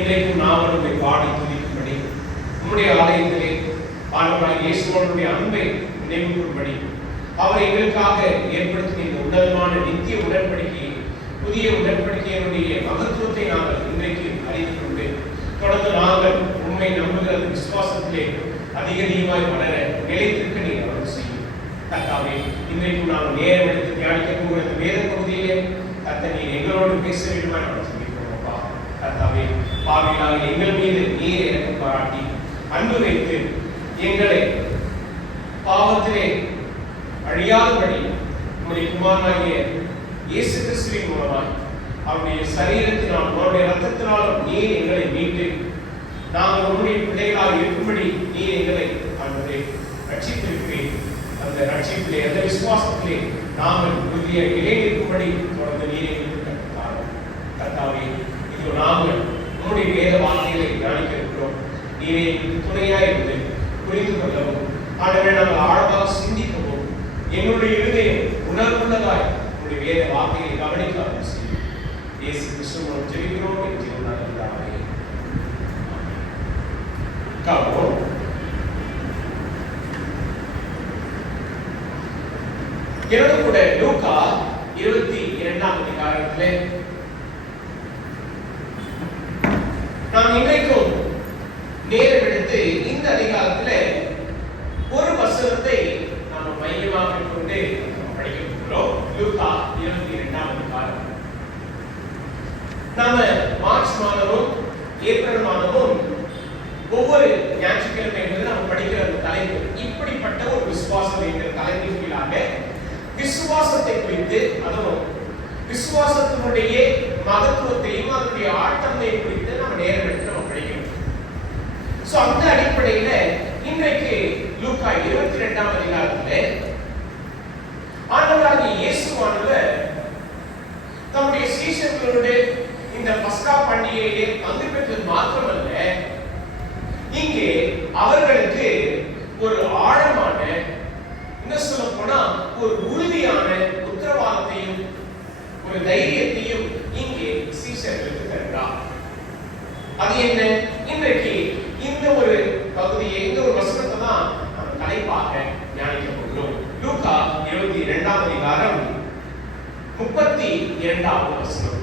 இன்றைக்கும் நாம் உம்மை பாடி துதிக்கும்படி, உம்முடைய ஆலயத்திலே ஆண்டவராகிய இயேசுவினுடைய அன்பை நினைவுகூரும்படி, அவர் எங்களுக்காக ஏற்படுத்திய இந்த உன்னதமான நித்திய உடன்படிக்கையை, புதிய உடன்படிக்கையினுடைய மகத்துவத்தை நாங்கள் இன்றைக்கு அறிந்து கொண்டு, தொடர்ந்து நாங்கள் உண்மை நம்புகிற விசுவாசத்திலே அதிகமாய் வளர நிலைத்திருக்க நீர் அவர்கள் செய்யும். கர்த்தாவே, இன்றைக்கும் நாங்கள் நேரம் எடுத்து தியானிக்க போகிற இந்த வேத பகுதியிலே கர்த்தர் நீர் எங்களோடு பேச வேண்டுமா நாங்கள் சொல்லிக்கிறோம். அப்பா கர்த்தாவே, பாவிகளாக எங்கள் மீது நீர் எனக்கு பாராட்டி அன்பு வைத்து எங்களை பாவத்திலே அழியாதபடி உம்முடைய குமாரனாகிய இயேசு கிறிஸ்துவின் மூலமாய் அவருடைய சரீரத்தினால் அவருடைய ரத்தத்தினாலும் நீர் எங்களை மீட்டு நாங்கள் உம்முடைய பிள்ளைகளாக இருக்கும்படி நீர் எங்களை ஆண்டவரே ரட்சித்திருக்கிறேன். அந்த ரட்சிப்பிலே, அந்த விசுவாசத்திலே நாங்கள் உறுதியை நிலைநிற்கும்படி தொடர்ந்து நீர் எங்களுக்கு கற்பித்தார்கள். கர்த்தாவே, இதோ நாங்கள் உம்முடைய வேத வார்த்தைகளை தியானிக்க இருக்கிறோம். நீரே துணையாய் இருந்து புரிந்து கொள்ளவும், ஆண்டவரே நாங்கள் ஆழமாக சிந்திக்கவும், என்னுடைய இருதயம் உணர்வுள்ளதாய் உங்களுடைய வேத வார்த்தைகளை கவனிக்க செய்யும். இயேசு கிறிஸ்து மூலம் ஜெபிக்கிறோம் என்று ஜெபம். என்னோட கூட லூக்கா 22ஆம் அதிகாரத்திலே நாம் இன்றைக்கும் நேரம் எடுத்து இந்த அதிகாரத்திலே ஒரு வசனத்தை நாம் மையமாக கொண்டு படிக்க போகிறோம். லூக்கா 22ஆம் அதிகாரம். நாம மார்ச் மாதமும் ஏப்ரல் மாதமும் ஒவ்வொரு ஞாயிற்றுக்கிழமை நாம் படிக்கிற அந்த தலைப்பு இப்படிப்பட்ட ஒரு விசுவாசம் என்கிற தலைப்பின் கீழாக விசுவாசத்தை குறித்து, அதுவும் விசுவாசத்தினுடைய மகத்துவத்தையும் அதனுடைய ஆட்டத்தை குறித்து நம்ம நேரம் எடுத்து நம்ம படிக்கிறோம். சோ அந்த அடிப்படையில இன்றைக்கு லூக்கா 22ஆம் அதிகாரத்திலே ஆண்டவராகிய இயேசுவானவர் தம்முடைய சீஷர்களோடு இந்த பஸ்கா பண்டிகையிலே பங்கு பெற்றது மாத்திரமல்ல, இங்கே அவர்களுக்கு ஒரு ஆழமான, என்ன சொல்ல போனா ஒரு உறுதியான உத்தரவாதத்தையும் ஒரு தைரியத்தையும் இங்கே சீஷர்களுக்கு தருகிறார். அது என்ன? இன்றைக்கு இந்த ஒரு பகுதியை, இந்த ஒரு வசனத்தை தான் நம்ம தலைப்பாக தியானிக்க போகிறோம். லூக்கா 22ஆம் அதிகாரம் 32வது வசனம்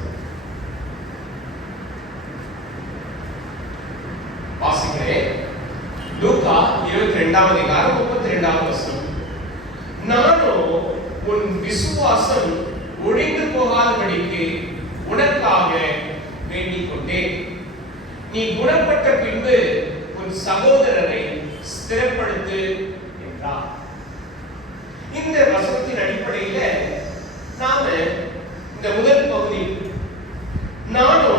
வாசிக்கிறேன். லூக்கா 22ஆம் அதிகாரம் 32வது வசனம். நானோ உன் விசுவாசம் ஒழிந்து போகாதபடிக்கு உனக்காக வேண்டிக் கொண்டேன். நீ குணப்பட்ட பின்பு உன் சகோதரரை ஸ்திரப்படுத்து என்றார். இந்த வசனத்தின் அடிப்படையில நாம இந்த முதல் பகுதி, நானோ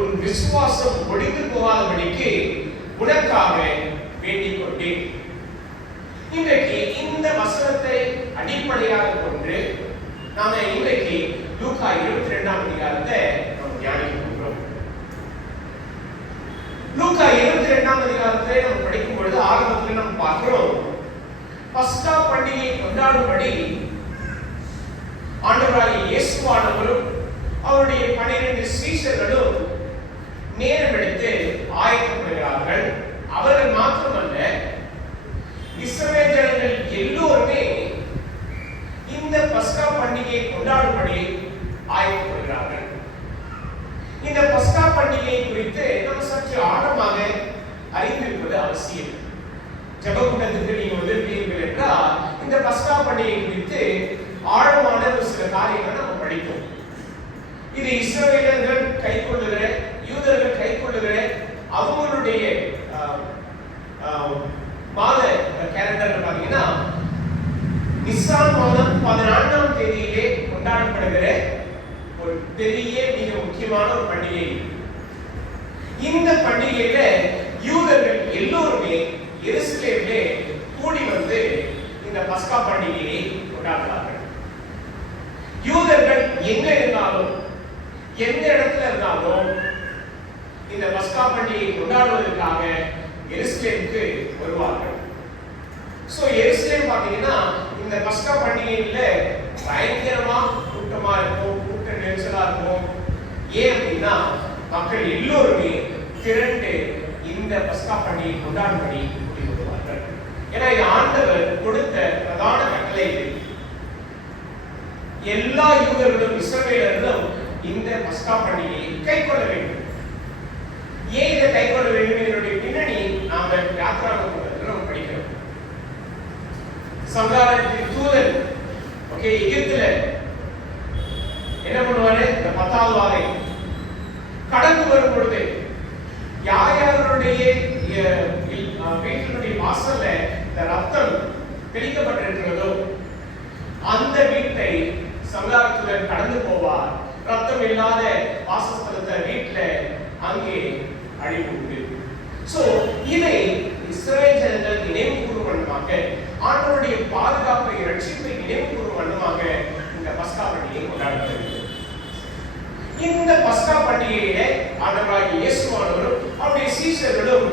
உன் விசுவாசம் ஒழிந்து போகாதபடிக்கு உனக்காக வேண்டிக் கொண்டேன். இன்றைக்கு இந்த வசனத்தை அடிப்படையாக கொண்டு நாம இன்றைக்கு லூக்கா 22ஆம் அதிகாரத்தை நாம் தியானிக்க போகிறோம். லூக்கா 22ஆம் அதிகாரத்தை நாம் படிக்கும் பொழுது ஆரம்பத்தில் நாம் பார்க்கிறோம், பஸ்கா பண்டிகையை கொண்டாடும்படி ஆண்டவராகிய இயேசுவானவரும் அவருடைய 12 சீஷர்களும் நேரம் எடுத்து ஆயத்தப்படுகிறார்கள். அவர்கள் மாத்திரமல்ல, இஸ்ரவேல் ஜனங்கள் எல்லோருமே இந்த பஸ்கா பண்டிகையை கொண்டாடும்படி ஆயத்தப்படுகிறார்கள். இந்த பஸ்கா பண்டிகை குறித்து நாம் சற்று ஆழமாக அறிந்திருப்பது அவசியம். ஜெபக்கூட்டத்துக்கு நீங்க வந்திருப்பீர்கள் என்றால் இந்த பஸ்கா பண்டிகை குறித்து ஆழமான ஒரு சில காரியங்களை நம்ம படிப்போம். இது இஸ்ரவேலர்கள் கைக்கொள்ளுகிற, யூதர்கள் கைக்கொள்ளுகிற அவங்களுடைய மாத கேலண்டர் பாத்தீங்கன்னா நிசான் மாதம் 14ஆம் தேதியிலே கொண்டாடப்படுகிற ஒரு பெரிய மிக முக்கியமான ஒரு பண்டிகை. இந்த பண்டிகையில யூதர்கள் எல்லோருமே எருசலேமிலே கூடி வந்து இந்த பஸ்கா பண்டிகையை கொண்டாடுறார்கள். யூதர்கள் எங்க இருந்தாலும், எந்த இடத்துல இருந்தாலும் இந்த பஸ்கா பண்டிகையை கொண்டாடுவதற்காக எருசலேமுக்கு வருவார்கள். சோ எருசலேம் பாத்தீங்கன்னா இந்த பஸ்கா பண்டிகையில பயங்கரமா கூட்டமா இருக்கும், கூட்ட நெரிசலா இருக்கும். ஏன் அப்படின்னா மக்கள் எல்லோருமே திரண்டு இந்த பஸ்கா பண்டிகை கொண்டாடும்படி கூடி வருவார்கள். ஏன்னா இது ஆண்டவர் கொடுத்த பிரதான கட்டளை. எல்லா யூதர்களும் இஸ்ரவேலர்களும் இந்த பஸ்கா பண்டிகையை கைக்கொள்ள வேண்டும். ஏன் இதை கைக்கொள்ள வேண்டும்? இதனுடைய பின்னணி நாம யாத்திராகமத்தில் படிக்கிறோம். சங்காரத்தின் தூதன் எகிப்துல என்ன பண்ணுவாரு? இந்த 10வது வாரை கடந்து வரும் பொழுது யாருடைய வீட்டினுடைய வாசல்ல இந்த ரத்தம் தெளிக்கப்பட்டிருக்கிறதோ அந்த வீட்டை சங்காரத்துடன் கடந்து போவார். ரத்தம் இல்லாத வாசஸ்தலத்தை வீட்டுல அங்கே அழிவு உண்டு. சோ இதை இஸ்ரவேல் ஜனங்கள் நினைவு கூறும் வண்ணமாக, ஆண்டவருடைய பாதுகாப்பை ரட்சிப்பை நினைவு கூறும் வண்ணமாக இந்த பஸ்கா பண்டிகையை கொண்டாடுகிறது. இந்த பஸ்கா பண்டிகையில ஆண்டவராகிய இயேசுவானவரும் அவருடைய சீஷர்களும்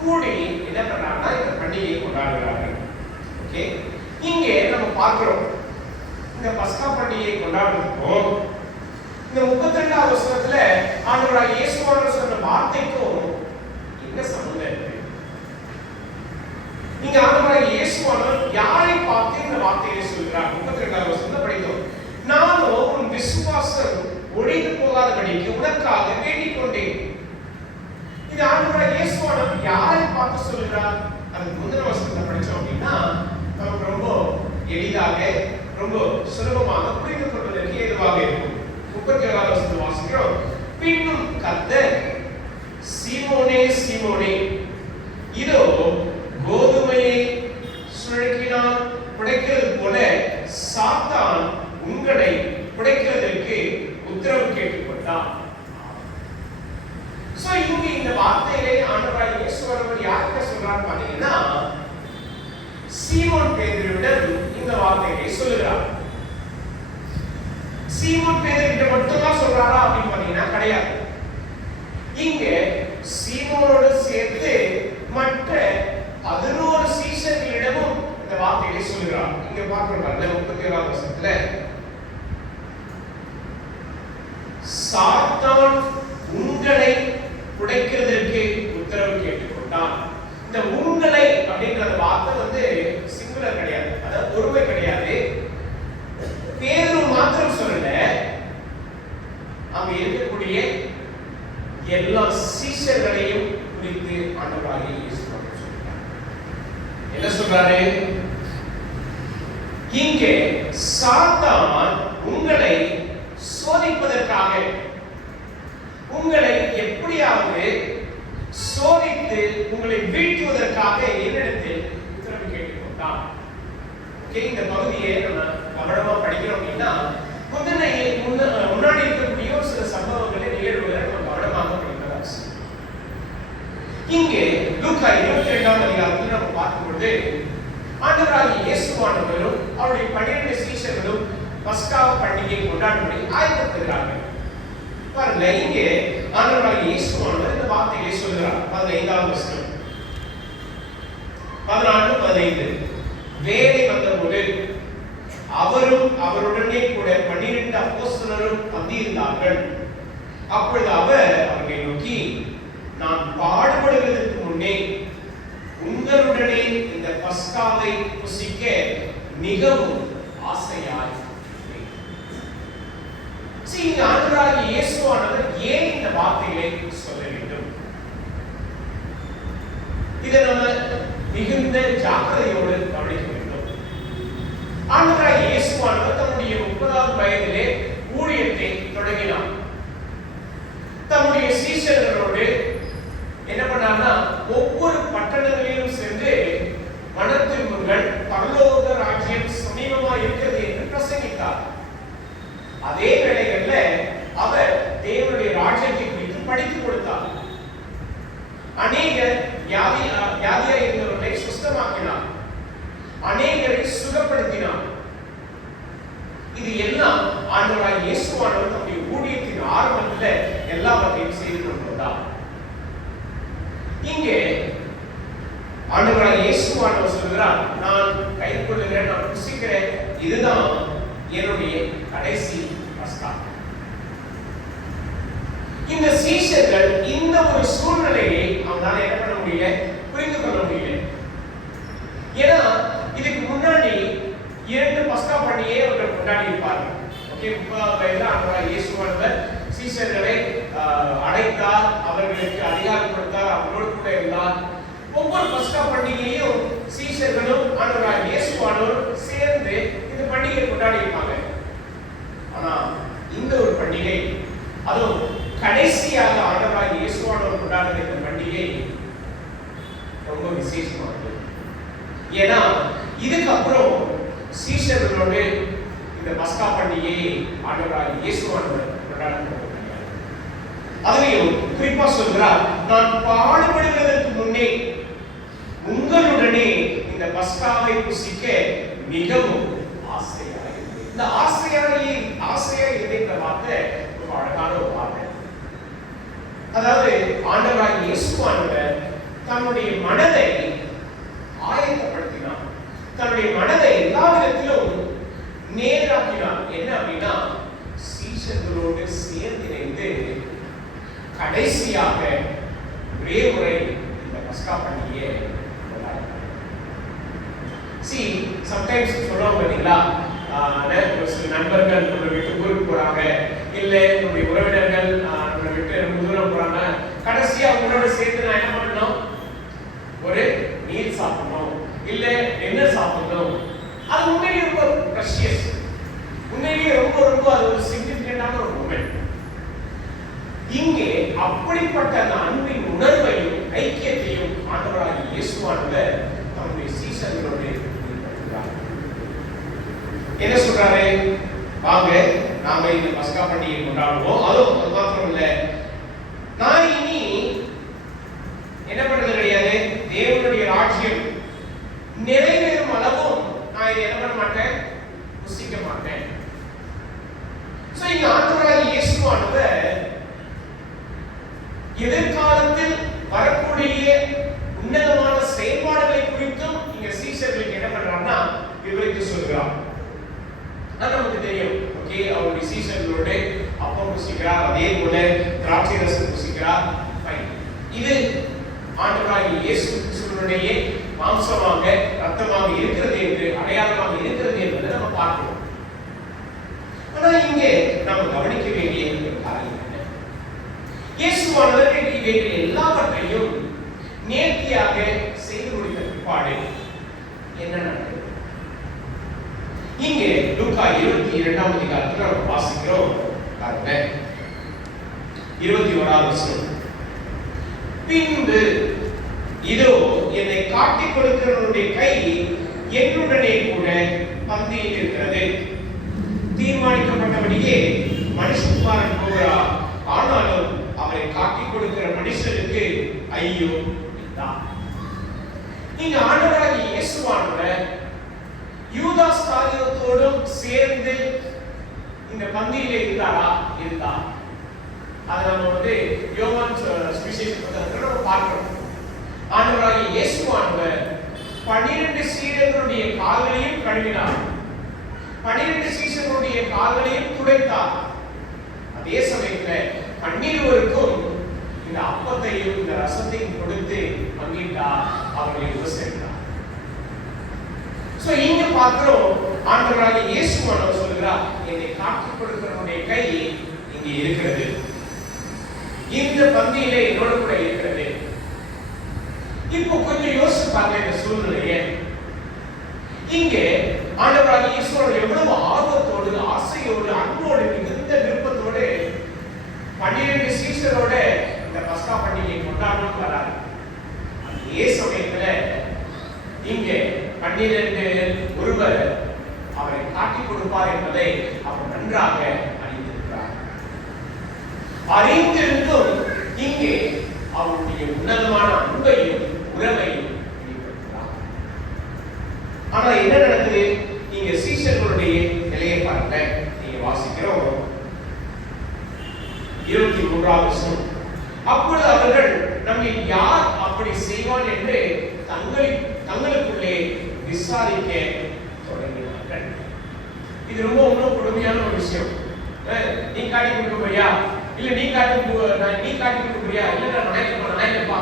கூடி என்ன பண்றாங்கன்னா இந்த பண்டிகையை கொண்டாடுகிறார்கள். ஓகே, இங்கே நம்ம பார்க்கிறோம் இந்த பஸ்கா பண்டிகையை கொண்டாடுறதுக்கும் இந்த 32வது வசனத்துல ஆண்டவராகிய இயேசுவானவர் சொன்ன வார்த்தைக்கும் என்ன சம்பந்தம் இருக்கு? இங்க ஆண்டவராகிய இயேசுவானவர் யாரை பார்த்து இந்த வார்த்தையை சொல்கிறார்? 32வது வசனத்தை படித்தோம். நானோ உன் விசுவாசம் ஒழிந்து போகாதபடிக்கு உனக்காக வேண்டிக் கொண்டேன். இது ஆண்டவராகிய இயேசுவானவர் யாரை பார்த்து சொல்கிறார்? அதுக்கு முந்தின வசனத்தை படிச்சோம் அப்படின்னா நமக்கு ரொம்ப எளிதாக ரொம்ப சுலபமாக புரிந்து கொள்வதற்கு ஏதுவாக இருக்கும். 37வது வசனத்தை வாசிக்கிறோம். பின்னும் கர்த்தர், சீமோனே சீமோனே, இதோ கோதுமையை சுழற்றினால் புடைக்கிறது போல சாத்தான் உங்களை புடைக்கிறதற்கு உத்தரவு கேட்டுக்கொண்டான். சோ இங்க இந்த வார்த்தையிலே ஆண்டவராகிய இயேசுவானவர் யாருக்கு சொல்றார் பாத்தீங்கன்னா சீமோன் பேதுருவிடம் இந்த வார்த்தையை சொல்லுகிறார். சீமோன் பேதுருவிடம் மட்டும்தான் சொல்றாரா அப்படின்னு பாத்தீங்கன்னா கிடையாது. இங்க சீமோனோடு சேர்த்து மற்ற 11 சீஷர்களிடமும் இந்த வார்த்தையை சொல்லுகிறார். இங்க பார்க்கிறோம் 37வது வசனத்துல சாத்தான் உங்களை புடைக்கிறதற்கு உத்தரவு கேட்டுக்கொண்டான். இந்த உங்களை அப்படிங்கிற வார்த்தை சிங்குலர் கிடையாது, அதாவது ஒருமை கிடையாது. பேதுரு மாத்திரம் சொல்லல, அங்க இருக்கக்கூடிய எல்லா சீஷர்களையும் குறித்து ஆண்டவராகிய இயேசு சொல்றார். என்ன சொல்றாரு? இங்கே சாத்தான் உங்களை சோதிப்பதற்காக, உங்களை எப்படியாவது சோதித்து உங்களை வீழ்த்துவதற்காக என்னிடத்தில் உத்தரவு கேட்டுக்கொண்டான். இந்த பகுதியை நம்ம கவனமா படிக்கிறோம் அப்படின்னா முன்னாடி இருக்கக்கூடிய ஒரு சில சம்பவங்களை நிகழ்வுகளை நம்ம கவனமாக படிப்பது அவசியம். இங்கே லூக்கா 22வது அதிகாரத்தில் நம்ம பார்க்கும்போது ஆண்டவராகிய இயேசுவானவரும் அவருடைய 12 சீஷர்களும் பஸ்கா பண்டிகை கொண்டாடும்படி ஆயத்தப்படுகிறார்கள். பாருங்க, இங்கே ஆண்டவராகிய இயேசுவானவர் இந்த வார்த்தையை சொல்கிறார். 15வது வசனம் 14-15. வேலை வந்தபோது அவரும் அவருடனே கூட 12 அப்போஸ்தலரும் வந்திருந்தார்கள். அப்பொழுது அவர் அவர்களை நோக்கி, நான் பாடுபடுவதற்கு முன்னே உங்களுடனே இந்த பஸ்காவை புசிக்க மிகவும் ஆசையாய். ஆண்டவராகிய இயேசுவானவர் ஏன் இந்த வார்த்தைகளை சொல்ல வேண்டும்? இதை நம்ம மிகுந்த ஜாக்கிரதையோடு கவனிக்க வேண்டும். ஆண்டவராகிய இயேசுவானவர் தன்னுடைய 30வது வயதிலே ஊழியத்தை தொடங்கினார். தன்னுடைய சீஷர்களோடு என்ன பண்ணார்னா ஒவ்வொரு பட்டணங்களிலும் சென்று மனத்திரும்புங்கள், பரலோக ராஜ்யம் சமீபமாக இருக்கிறது என்று பிரசங்கித்தார். அதே வேளைகள்ல அவர் தேவனுடைய ராஜ்யத்தை குறித்து படித்துக் கொடுத்தார். அநேகர் வியாதியா இருந்தவர்களை சுஸ்தமாக்கினார். அநேகரை சுகப்படுத்தினார். இது எல்லாம் ஆண்டவராகிய இயேசுவானவர் தன்னுடைய ஊழியத்தின் ஆரம்பத்தில் எல்லாவற்றையும் செய்து கொண்டிருந்தார். இங்கே ஆண்டவராகிய இயேசுவானவர் சொல்கிறார், நான் கை கொள்ளுகிறேன், நான் புசிக்கிறேன், இதுதான் என்னுடைய கடைசி பஸ்கா. இந்த சீஷர்கள் இந்த ஒரு சூழ்நிலையை அவங்களால என்ன பண்ண முடியல, புரிந்து கொள்ள முடியல. ஏன்னா இதுக்கு முன்னாடி 2 பஸ்கா பண்டிகையை அவர்கள் கொண்டாடி இருப்பார்கள். ஓகே, 30வது வயதில் ஆண்டவராகிய இயேசுவானவர் சீஷர்களை அழைத்தார், அவர்களுக்கு அதிகாரம் கொடுத்தார், அவர்களோடு கூட இருந்தார். ஒவ்வொரு பஸ்கா பண்டிகையும் சீஷர்களும் ஆண்டவராகிய இயேசுவானவர் சேர்ந்து இந்த பண்டிகையை கொண்டாடி இருப்பாங்க. ஆனா இந்த ஒரு பண்டிகை, அதுவும் கடைசியாக ஆண்டவராகிய இயேசுவானவர் கொண்டாடுற இந்த பண்டிகை ரொம்ப விசேஷமானது. ஏன்னா இதுக்கப்புறம் சீஷர்களோடு இந்த பஸ்கா பண்டிகையை ஆண்டவராகிய இயேசுவானவர் கொண்டாட போகிறார். அதுலயும் குறிப்பா சொல்கிறார், நான் பாடுபடுவதற்கு முன்னே உங்களுடனே இந்த பஸ்காவை புசிக்க மிகவும் ஆசையாக இருந்தேன். இந்த ஆசையா இருந்த வார்த்தை ரொம்ப அழகான ஒரு வார்த்தை. அதாவது ஆண்டவராகிய இயேசுவானவர் தன்னுடைய மனதை ஆயத்தப்படுத்தினார், தன்னுடைய மனதை எல்லா விதத்திலும் நேராக்கினார். என்ன அப்படின்னா, சீஷர்களோடு சேர்ந்து இணைந்து கடைசியாக ஒரே முறை இந்த பஸ்கா பண்டிகையை கொண்டாடினார். சம்டைம்ஸ் சொல்லுவாங்க பார்த்தீங்களா, சில நண்பர்கள் நம்மளை விட்டு ஊருக்கு போறாங்க, இல்லை நம்முடைய உறவினர்கள் நம்மளை விட்டு ரொம்ப தூரம் போறாங்க, கடைசியா அவங்களோட சேர்த்து நான் என்ன பண்ணணும், ஒரு மீல் சாப்பிடணும், இல்ல டின்னர் சாப்பிடணும். அது உண்மையிலேயே ரொம்ப ப்ரெஷியஸ், உண்மையிலேயே ரொம்ப ரொம்ப அது ஒரு சிக்னிஃபிகண்டான ஒரு மூமெண்ட். இங்கே அப்படிப்பட்ட அந்த அன்பின் உணர்வையும் ஐக்கியத்தையும் ஆண்டவராகிய இயேசுவானவர் தம்முடைய சீஷர்களோடு வெளிப்படுத்துகிறார். என்ன சொல்றாரு, வாங்க நாம இந்த பஸ்கா பண்டிகையை கொண்டாடுவோம். அதுவும் அது மாத்திரம் இல்ல, நான் இனி என்ன பண்றது கிடையாது, தேவனுடைய ராஜ்யம் நிறைவேறும் அளவும் நான் இதை என்ன பண்ண மாட்டேன், புசிக்க மாட்டேன். சோ இங்க ஆண்டவராகிய இயேசுவானவர் எதிர்காலத்தில் வரக்கூடிய உன்னதமான செயல்பாடுகளை குறித்தும் இங்க சீஷர்களுக்கு என்ன பண்றாருன்னா விவரித்து சொல்கிறார். அது நமக்கு தெரியும். ஓகே, அவருடைய சீஷர்களோட அப்பம் புசிக்கிறார், அதே போல திராட்சை ரசம் புசிக்கிறார். இது ஆண்டவராகிய இயேசு கிறிஸ்துவினுடைய மாம்சமாக ரத்தமாக இருக்கிறது என்று, அடையாளமாக இருக்கிறது என்பதை நம்ம பார்க்கிறோம். ஆனா இங்கே நாம் கவனிக்க வேண்டிய ஒரு காரியம் என்ன, இயேசுவானவர் இவைகள் எல்லாவற்றையும் நேர்த்தியாக செய்து முடித்த பிற்பாடு என்ன நடந்தது? இங்கே லூக்கா 22ஆம் அதிகாரத்தில் நம்ம வாசிக்கிறோம். பாருங்க, 21ஆம் வசனம். பின்பு இதோ என்னை காட்டிக் கொடுக்கிறவனுடைய கை என்னுடனே கூட பந்தியில் இருக்கிறது. தீர்மானிக்கப்பட்டபடியே மனுஷகுமாரன் போகிறார், ஆனாலும் அவரை காட்டிக் கொடுக்கிற மனுஷனுக்கு ஐயோ என்றார். இங்க ஆண்டவராகிய இயேசுவானவர் யூதாஸ் காரியத்தோடும் சேர்ந்து இந்த பந்தியிலே இருந்தாரா? இருந்தார். அதை நம்ம யோவான் சுவிசேஷ புத்தகத்துல நம்ம பார்க்கிறோம். ஆண்டவராகிய இயேசுவானவர் 12 சீடர்களுடைய கால்களையும் கழுவினார், 12 சீடர்களுடைய கால்களையும் துடைத்தார். அதே சமயத்தில் 12 இந்த அப்பத்தையும் இந்த ரசத்தையும் கொடுத்து பங்கிட்டார், அவர்களை உபசரித்தார். சோ இங்க பார்க்கிறோம், ஆண்டவராகிய இயேசுவானவர் சொல்கிறார், என்னை காட்டிக் கொடுக்கிறவனுடைய கை இங்கே இருக்கிறது, இந்த பந்தியிலே என்னோடு கூட இருக்கிறது. இப்போ கொஞ்சம் யோசிச்சு பாருங்க இந்த சூழ்நிலையை. இங்கே ஆண்டவராகிய இயேசுவானவர் எவ்வளவு ஆர்வத்தோடு, ஆசையோடு, அன்போடு, மிகுந்த விருப்பத்தோடு 12 சீஷரோட இந்த பஸ்கா பண்டிகையை கொண்டாடணும் வராரு. அதே சமயத்துல இங்கே 12 ஒருவர் அவரை காட்டிக் கொடுப்பார் என்பதை அவர் நன்றாக அறிந்திருக்கிறார். அறிந்திருந்தும் இங்கே அவருடைய உன்னதமான அன்பையும் உறவையும் வெளிப்படுத்துகிறார். ஆனா என்ன நடக்குது? நீங்க சீஷர்களுடைய நிலையை பாருங்க. நீங்க வாசிக்கிறோம் 23ஆம் வசனம். அப்பொழுது அவர்கள் நம்மை யார் அப்படி செய்வான் என்று தங்களுக்குள்ளே விசாரிக்க தொடங்கினார்கள். இது ரொம்ப கொடுமையான ஒரு விஷயம். நீ காட்டி கொடுக்க போறியா? இல்ல நீ காட்டி கொடுக்குறியா, இல்ல நான் இல்லப்பா.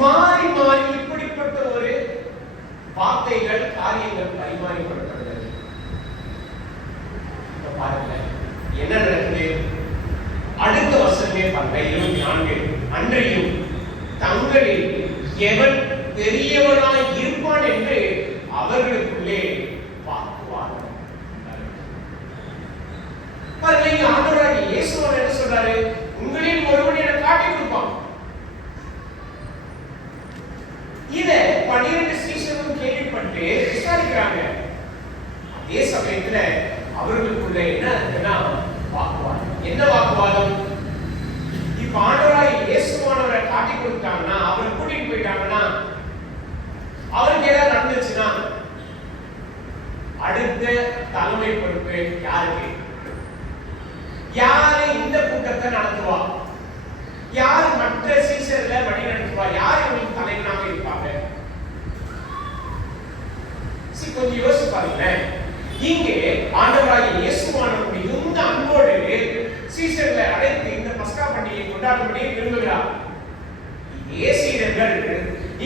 மாறி மாறி இப்படிப்பட்ட ஒரு வார்த்தைகள் காரியங்கள் பரிமாறிக்கொள்ளப்படுகிறது. பாருங்க என்ன நடக்குது. அடுத்த வசனமே பாருங்க 24. அன்றையும் தங்களில் எவன் பெரியவனாய் இருப்பான் என்று அவர்களுக்குள்ளே வாக்குவாதம். பாருங்க ஆண்டவராகிய இயேசு என்ன சொல்றாரு, உங்களில் ஒருவன் என காட்டி கொடுப்பான். இத 12 சீஷர்களும் கேள்விப்பட்டு விசாரிக்கிறாங்க. அதே சமயத்துல அவர்களுக்குள்ள என்ன வாக்குவாதம். என்ன வாக்குவாதம்? இப்ப ஆண்டவராகிய இயேசுவானவரை காட்டி கொடுத்தாங்கன்னா, அவரை கூட்டிட்டு போயிட்டாங்கன்னா, அவருக்கு ஏதாவது நடந்துச்சுன்னா அடுத்த தலைமை பொறுப்பு யாருக்கு? யாரு இந்த கூட்டத்தை நடத்துவா? யார் மற்ற சீசர்களை வழி நடத்துவா? யார் இவங்களுக்கு தலைவனாக இருப்பாங்க? கொஞ்சம் யோசிச்சு பாருங்க. இங்கே ஆண்டவராகிய இயேசுவானவர் மிகுந்த அன்போடு சீசர்களை அழைத்து இந்த பஸ்கா பண்டிகையை கொண்டாடும்படி விரும்புகிறார். இதே சீடர்கள்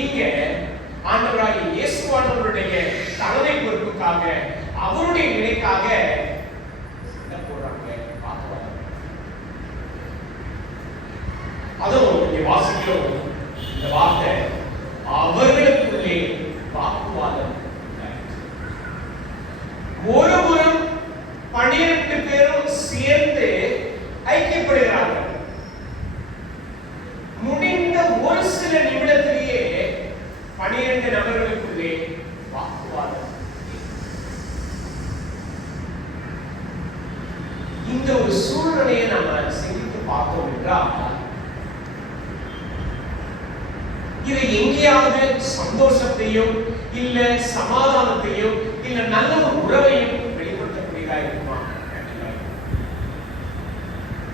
இங்க ஆண்டவராகிய இயேசுவானவருடைய தலைமை பொறுப்புக்காக, அவருடைய நிலைக்காக போறாங்க. அதுவும் இங்கே வாசிக்கிறோம் இந்த வார்த்தை, அவர்களுக்குள்ளே வாக்குவாதம். ஒருவரும் 12 பேரும் சேர்ந்து ஐக்கியப்படுகிறார்கள். முடிந்த ஒரு சில நிமிடத்திலேயே 12 நபர்களுக்குள்ளே வாக்குவாதம். இந்த ஒரு சூழ்நிலையை நம்ம சிந்தித்து பார்த்தோம் என்றால், இது எங்கேயாவது சந்தோஷத்தையும் இல்ல சமாதானத்தையும் இல்ல நல்ல ஒரு உறவையும் வெளிப்படுத்தக்கூடியதா இருக்குமா?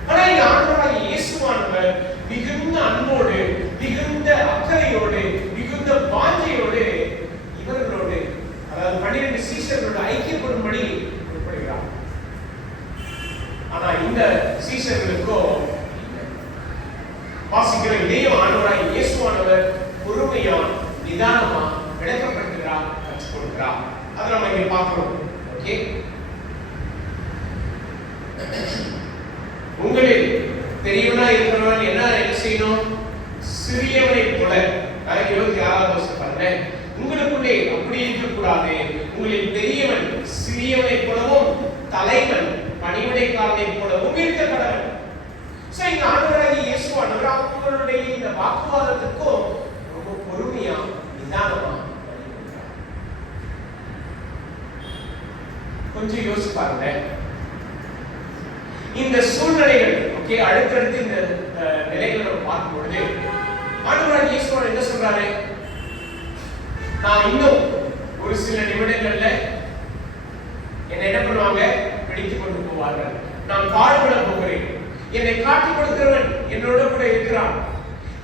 ஆனா இந்த ஆண்டவராகிய இயேசுவானவர் மிகுந்த அன்போடு, மிகுந்த அக்கறையோடு, மிகுந்த வாஞ்சையோடு இவர்களோடு, அதாவது 12 சீஷர்களோடு ஐக்கியப்படும்படி குறிப்பிடுகிறார். ஆனா இந்த சீஷர்களுக்கோ வாசிக்கிற இதையும் ஆண்டவராகிய இயேசுவானவர் பொறுமையா நிதானமா விளக்கப்படுத்துகிறார், கற்றுக் கொடுக்கிறார். அதை நம்ம இங்க பார்க்கிறோம். ஓகே, உங்களில் பெரியவனா இருக்கிறவன் என்ன செய்யணும்? சிறியவனை போல. 26வது வருஷம் பாருங்க, உங்களுக்குள்ளே அப்படி இருக்கக்கூடாது. உங்களில் பெரியவன் சிறியவனை போலவும் தலைவன் பணிவிடைக்காரனை போலவும் இருக்க கடவுள். சோ இந்த ஆண்டவராகிய இயேசுவானவர் அவங்களுடைய இந்த வாக்குவாதத்துக்கும் ரொம்ப பொறுமையா நிதானமா கொஞ்சம் யோசிச்சு பாருங்க. இந்த சூழ்நிலைகள் ஓகே, அடுத்தடுத்து இந்த நிலைகளை நம்ம பார்க்கும் பொழுது ஆண்டவராகிய இயேசுவானவர் என்ன சொல்றாரு? நான் இன்னும் ஒரு சில நிமிடங்கள்ல என்ன பண்ணுவாங்க? பிடித்துக் கொண்டு போவார்கள். நான் பாடுபட போகிறேன். என்னை காட்டிக் கொடுக்கிறவன் என்னோட கூட இருக்கிறான்.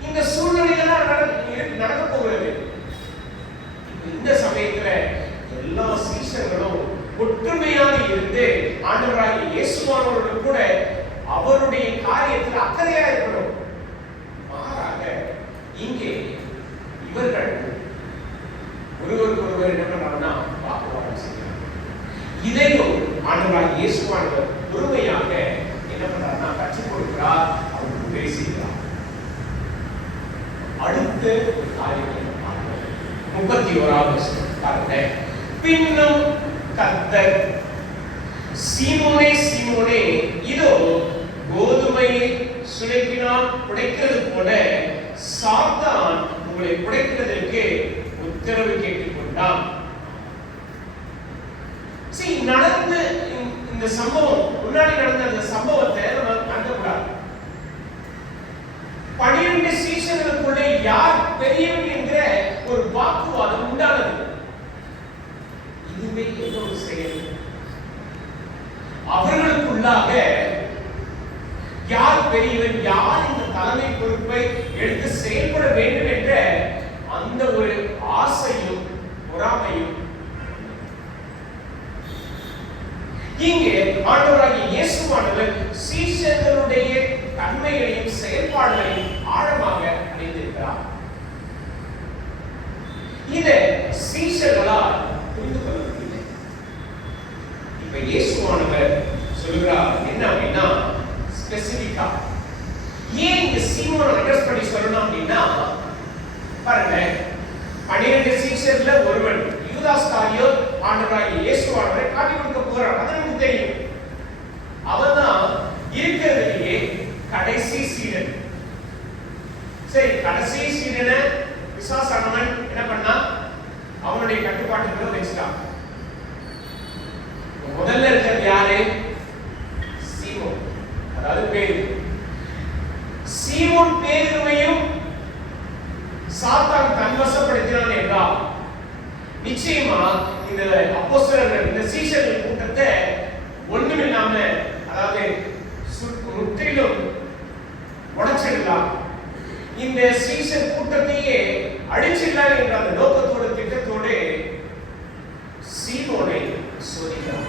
இந்த சூழ்நிலையெல்லாம் நடக்க போகிறது. இந்த சமயத்துல எல்லா சீஷர்களும் ஒற்றுமையாக இருந்து ஆண்டவராகிய இயேசுவானவரோடு கூட அவருடைய காரியத்தில் அக்கறையா இருக்கணும். மாறாக இங்கே இவர்கள் ஒருவருக்கு ஒருவர் என்ன பண்றாங்கன்னா வாக்குவாதம் செய்கிறார். இதையும் ஆண்டவராகிய இயேசுவானவர் பொறுமையாக என்ன பண்றாருன்னா கற்றுக் கொடுக்கிறார், அவருக்கு பேசுகிறார். அடுத்த ஒரு காரியத்தை பார்ப்போம். 31வது வசனம் பாருங்க. பின்னும் கர்த்தர், சீமோனே சீமோனே, இதோ கோதுமையை சுளைக்கினால் புடைக்கிறது போல சாத்தான் உங்களை புடைக்கிறதற்கு உத்தரவு கேட்டுக் கொண்டான். நடந்த இந்த சம்பவம், முன்னாடி நடந்த அந்த சம்பவத்தை நம்ம மறக்கக்கூடாது. 12 சீஷர்களுக்குள்ளே யார் பெரியவன் என்கிற ஒரு வாக்குவாதம் உண்டானது. இதுவே ஒரு செயல். அவர்களுக்குள்ளாக யார் பெரியவன், யார் இந்த தலைமை பொறுப்பை எடுத்து செயல்பட வேண்டும் என்ற அந்த ஒரு ஆசையும் பொறாமையும் இங்கே ஆண்டவராகிய இயேசுவானவர் சீஷர்களுடைய தன்மைகளையும் செயல்பாடுகளையும் ஆழமாக அறிந்திருக்கிறார். இதை சீஷர்களால் புரிந்து கொள்ள முடியல. இப்ப இயேசுவானவர் சொல்லுகிறார் என்ன அப்படின்னா, ஸ்பெசிபிக்கா ஏன் இந்த சீமோன் அட்ரஸ் பண்ணி சொல்லணும் அப்படின்னா, பாருங்க 12 சீஷர்ல ஒருவன் யூதாஸ் காரியோத் ஆண்டவராகிய இயேசுவானவரை காட்டி கொடுக்க போறான். அது நமக்கு தெரியும். அவன்தான் இருக்கிறதுலயே கடைசி சீடன். சரி, கடைசி சீடனை பிசாசானவன் என்ன பண்ணா, அவனுடைய கட்டுப்பாட்டுக்குள்ள வச்சுட்டான். முதல்ல இருக்கிறது யாரு? சீமோன், அதாவது பேதுரு. சீமோன் பேதுருவையும் சாத்தான் தன்வசப்படுத்தினான் என்றால் நிச்சயமா இந்த அப்போஸ்தலர்கள், இந்த சீஷர்கள் கூட்டத்தை ஒண்ணுமில்லாம, அதாவது முற்றிலும் உடைச்சிடலாம், இந்த சீஷர் கூட்டத்தையே அழிச்சிடலாம் என்ற அந்த நோக்கத்தோடு திட்டத்தோடு சீமோனை சோதிக்கிறார்.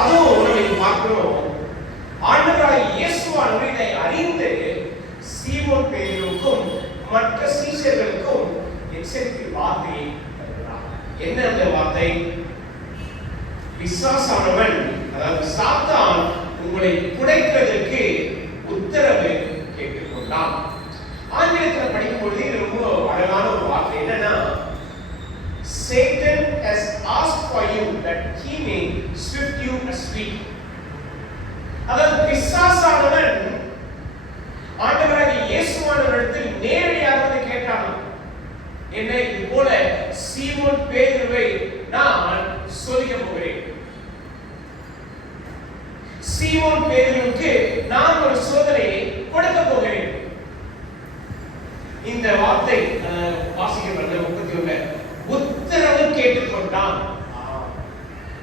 அதுவும் நம்ம பார்க்கிறோம், ஆண்டவராகிய இயேசுவானவர் இதை அறிந்து சீமோன் பேதுருவுக்கும் மற்ற சீஷர்களுக்கும் எச்சரிக்கை வார்த்தையை தருகிறார். என்ன அந்த வார்த்தை? பிசாசானவன், அதாவது சாத்தான் உங்களை புடைப்பதற்கு உத்தரவு கேட்டுக்கொண்டான். ஆங்கிலத்தில் படிக்கும் பொழுது இது ரொம்ப அழகான ஒரு வார்த்தை. என்னன்னா, Satan has asked for you that he may swift you as wheat. அதாவது பிசாசானவன் ஆண்டவராகிய இயேசுவானவரிடத்தில் நேரடியாக வந்து கேட்டான், என்ன, இது போல சீமோன் பேதுருவை நான் சோதிக்க போகிறேன். சீமோன் பேதுருவுக்கு நான் ஒரு சோதனையை கொடுக்க போகிறேன். இந்த வார்த்தை வாசிக்கப்படுது 31. உத்தரவு கேட்டுக்கொண்டான்.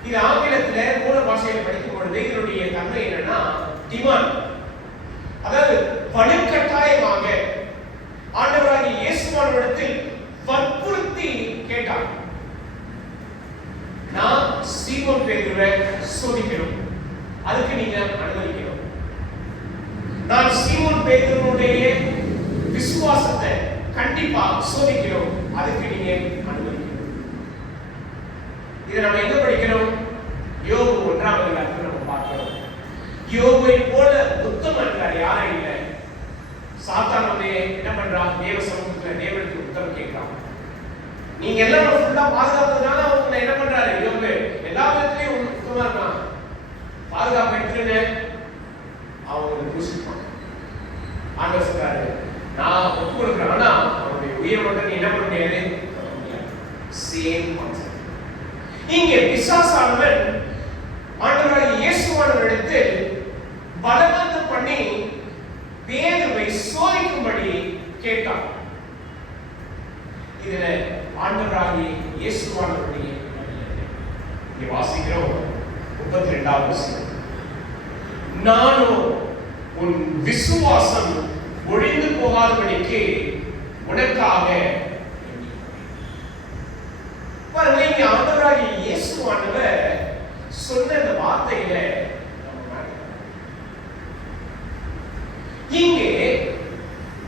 இது ஆங்கிலத்தில் மூல பாஷையில படிக்கும் பொழுது இதனுடைய தன்மை என்னன்னா, டிமாண்ட், அதாவது வலுக்கட்டாயமாக ஆண்டவராகிய இயேசுவானவரிடத்தில் வற்புறுத்தி கேட்டான். நான் சீமோன் பேதுருவை சோதிக்கணும், அதுக்கு நீங்க அனுமதிக்கணும். நான் சீமோன் பேதுருவுடைய விசுவாசத்தை கண்டிப்பா சோதிக்கணும், அதுக்கு நீங்க அனுமதிக்கணும். இதை நம்ம எங்க படிக்கிறோம்? யோபு 1ஆம் அதிகாரத்தில் நம்ம பார்க்கிறோம். யோபுவை போல உத்தமன் யாரும் இல்லை. சாத்தான் வந்து என்ன பண்றான்? தேவ சமூகத்துல தேவனுக்கு உத்தரவு கேட்கிறான். நீங்க எல்லாம் ஃபுல்லா பாதுகாத்ததுனால அவங்க என்ன பண்றாரு? யோபு எல்லா விதத்திலையும் உத்தமமா இருக்கான், பாதுகாப்பு எடுத்துருங்க, அவங்க பூசிப்பான். ஆண்டவர் சொல்றாரு, நான் ஒப்பு கொடுக்கிறேன், ஆனா அவனுடைய உயிரை மட்டும் நீ என்ன பண்ண முடியாது. Same concept. இங்கே பிசாசானவன் ஆண்டவராகிய இயேசுவானவரிடத்தில் பலவந்தம் பண்ணி பேதுருவை சோதிக்கும்படி கேட்டான். இதுல ஆண்டவராகிய இயேசுவானவருடைய இங்கே வாசிக்கிறோம் 32வது வசனம். நானோ உன் விசுவாசம் ஒழிந்து போகாதபடிக்கு உனக்காக பாருங்க, ஆண்டவராகிய இயேசுவானவர் சொன்ன அந்த வார்த்தையில இங்கே